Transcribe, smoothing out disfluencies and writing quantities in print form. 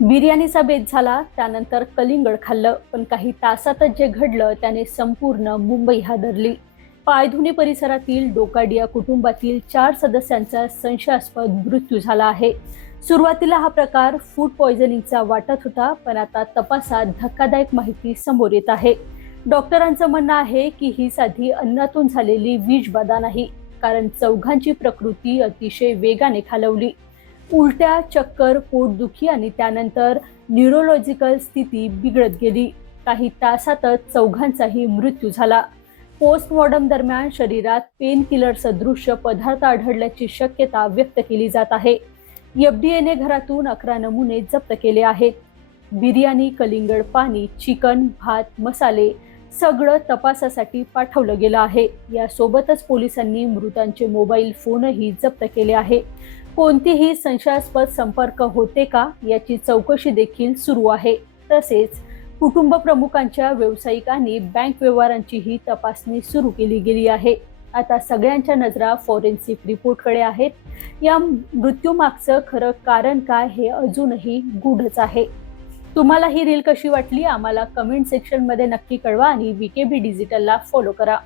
बिर्याणीचा बेत झाला, त्यानंतर कलिंगड खाल्लं, पण काही तासातच जे घडलं त्याने संपूर्ण मुंबई हादरली. पायधुनी परिसरातील डोकाडिया कुटुंबातील 4 सदस्यांचा संशयास्पद मृत्यू झाला आहे. सुरुवातीला हा प्रकार फूड पॉयझनिंगचा वाटत होता, पण आता तपासात धक्कादायक माहिती समोर येत आहे. डॉक्टरांचं म्हणणं आहे की ही साधी अन्नातून झालेली विषबाधा नाही, कारण चौघांची प्रकृती अतिशय वेगाने खालवली. उलट्या, चक्कर, पोटदुखी आणि त्यानंतर न्यूरोलॉजिकल स्थिती बिघडत गेली. काही तासातच चौघांचाही मृत्यू झाला. पोस्टमॉर्टम दरम्यान शरीरात पेन किलर सदृश्य पदार्थ आढळल्याची शक्यता व्यक्त केली जात आहे. एफडीएने घरातून 11 नमुने जप्त केले आहेत. बिर्याणी, कलिंगड, पाणी, चिकन, भात, मसाले सगळं तपासासाठी पाठवलं गेलं आहे. यासोबतच पोलिसांनी मृतांचे मोबाईल फोनही जप्त केले आहे. कोणतेही संशयास्पद संपर्क होते का याची चौकशी देखील सुरू आहे. तसेच कुटुंब प्रमुखांच्या व्यावसायिक आणि बँक व्यवहारांचीही तपासणी सुरू केली गेली आहे. आता सगळ्यांच्या नजरा फॉरेन्सिक रिपोर्टकडे आहेत. या मृत्यूमागचं खरं कारण काय हे अजूनही गूढच आहे. तुम्हाला ही रील कशी वाटली आम्हाला कमेंट सेक्शनमध्ये नक्की कळवा आणि व्हीकेबी डिजिटलला फॉलो करा.